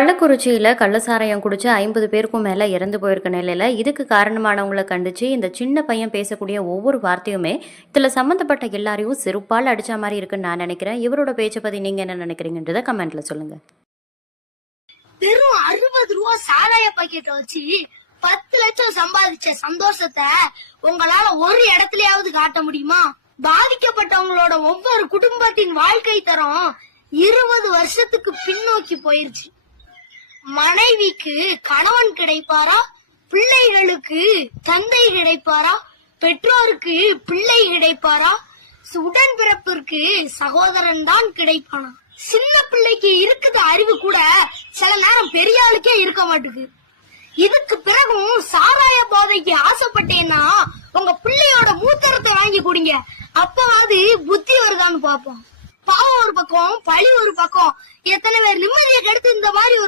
கள்ளக்குறிச்சியில கள்ளசாராயம் குடிச்சு 50 பேருக்கும் மேல இறந்து போயிருக்க நிலையில, இதுக்கு காரணமானவங்கள கண்டிச்சு, இந்த சின்ன பையன் பேசக்கூடிய ஒவ்வொரு வார்த்தையுமே, இதுல சம்மந்தப்பட்ட எல்லாரையும் செருப்பால அடிச்ச மாரி இருக்குன்னு நான் நெனைக்கிறேன். இவரோட பேச்ச பத்தி நீங்க என்ன நெனைக்கிறீங்கன்றத கமெண்ட்ல சொல்லுங்க. வெறும் 60 ரூபா சாராய பாக்கெட்டை வச்சு 10 லட்சம் சம்பாதிச்ச சந்தோஷத்தை உங்களால ஒரு இடத்துலயாவது காட்ட முடியுமா? பாதிக்கப்பட்டவங்களோட ஒவ்வொரு குடும்பத்தின் வாழ்க்கை தரம் 20 வருஷத்துக்கு பின்னோக்கி போயிருச்சு. மனைவிக்கு கணவன் கிடைப்பாரா, பிள்ளைகளுக்கு தந்தை கிடைப்பாரா, பெற்றோருக்கு பிள்ளை கிடைப்பாரா, உடன்பிறப்பிற்கு சகோதரன் தான் கிடைப்பானா? சின்ன பிள்ளைக்கு இருக்குது அறிவு கூட சில நேரம் பெரிய ஆளுக்கே இருக்க மாட்டுக்கு. இதுக்கு பிறகும் சாராய போதைக்கு ஆசைப்பட்டேன்னா உங்க பிள்ளையோட மூத்தரத்தை வாங்கி குடிங்க, அப்பவாது புத்தி வருதான்னு பாப்போம். பாவம் ஒரு பக்கம், பழி ஒரு பக்கம். எத்தனை பேர் நிம்மதியை கெடுத்து இந்த மாதிரி